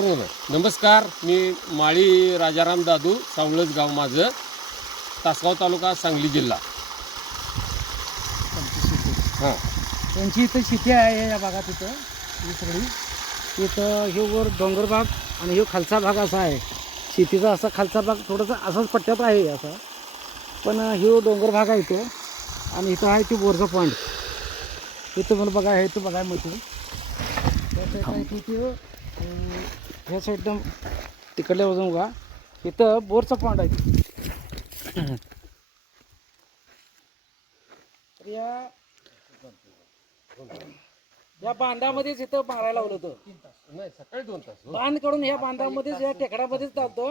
करू नये नमस्कार मी माळी राजाराम दादू सावळज गाव माझं तासगाव तालुका सांगली जिल्हा. हां. त्यांची इथं शेती आहे या भागात इथं ही सगळी इथं हे वर डोंगर भाग आणि हे खालचा भाग असा आहे. शेतीचा असा खालचा भाग थोडासा असाच पट्ट्यात आहे असा. पण हे डोंगर भाग आहे इथं आणि इथं आहे ते बोरचा पॉईंट इथं मला बघा हे इथं बघायला मिळते त्या साईडला इथे ते अं, ह्या साईडनं तिकडल्या बाजून बघा. इथं बोरचा पॉईंट आहे. या या बांधामध्येच इथं मारायला लावलं होतं. नाही सकाळी दोन तास. बांध काढून ह्या बांधामध्येच या टेकडामध्येच चालतो.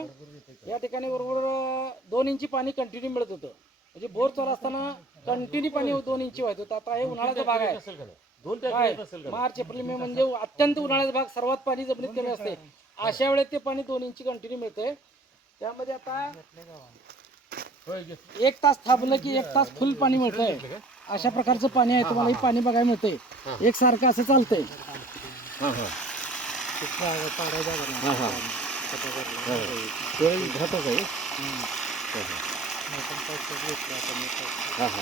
या ठिकाणी बरोबर दोन इंची पाणी कंटिन्यू मिळत होतं. म्हणजे बोर चालू असताना कंटिन्यू पाणी दोन इंची व्हायचं होतं. आता हे उन्हाळ्याचा भाग आहे. का का? मार्च एप्रिल मे म्हणजे अत्यंत उन्हाळ्याचा भाग. सर्वात पाणी जमिनीत कमी असते. अशा वेळेत ते पाणी दोन इंची कंटिन्यू मिळते त्यामध्ये आता. एक तास थांबलं की एक तास फुल पाणी मिळतंय. अशा प्रकारचं पाणी आहे तुम्हाला हे पाणी बघायला मिळतंय. एक सारखं असं चालतंय. हां हां. हां हां. हां. हां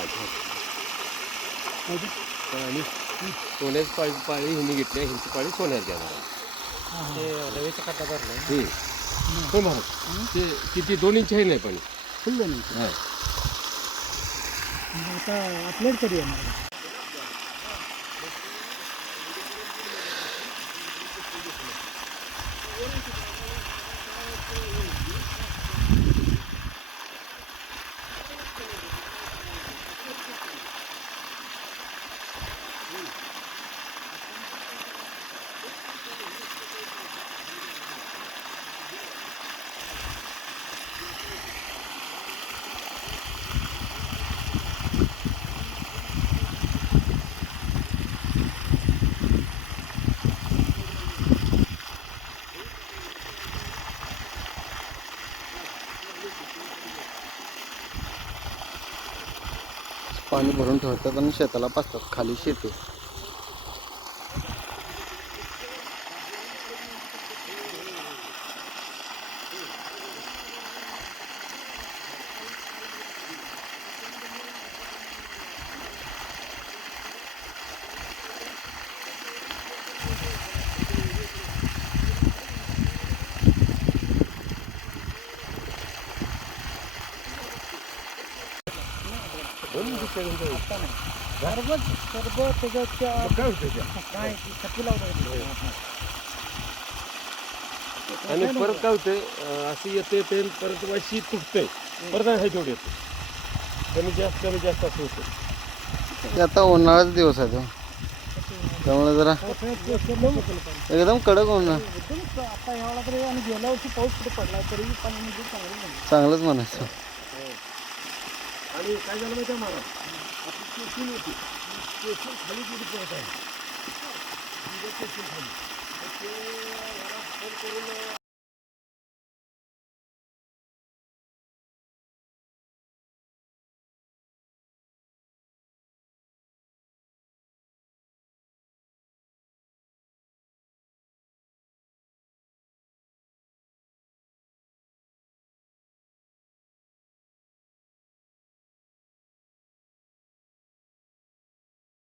पाळी पाळी हिने घेतली ह्यांची पाळी सोन्यात आहे. हम्म. हो महाराज ते किती दोन इंच आहे नाही पाणी. फुल नाही हां आता अपलोड करूया मग. पाणी भरून ठेवतात आणि शेताला पाचतात खाली शेती. काय होतं चक्की लावलं आणि परत काय होतंय अं, असं येते येते परत मग शीत तुटतंय परत आणि हे तेवढं येतं. कमी जास्त कमी जास्त असं होतं ते आता उन्हाळ्याचा दिवस आहे तो. त्यामुळे जरा एकदम कडक उन्हाळ आता ह्यावेळेला तरी आणि गेल्या वर्षी पाऊस कुठे पडला तरी पाणी चांगलं झालं. चांगलंच म्हणायचं. आणि काय झालं माहिती आहे महाराज? आपली स्टेशन होती. स्टेशन खाली गेली पडत आहे स्टेशन खाली. ते फोन करून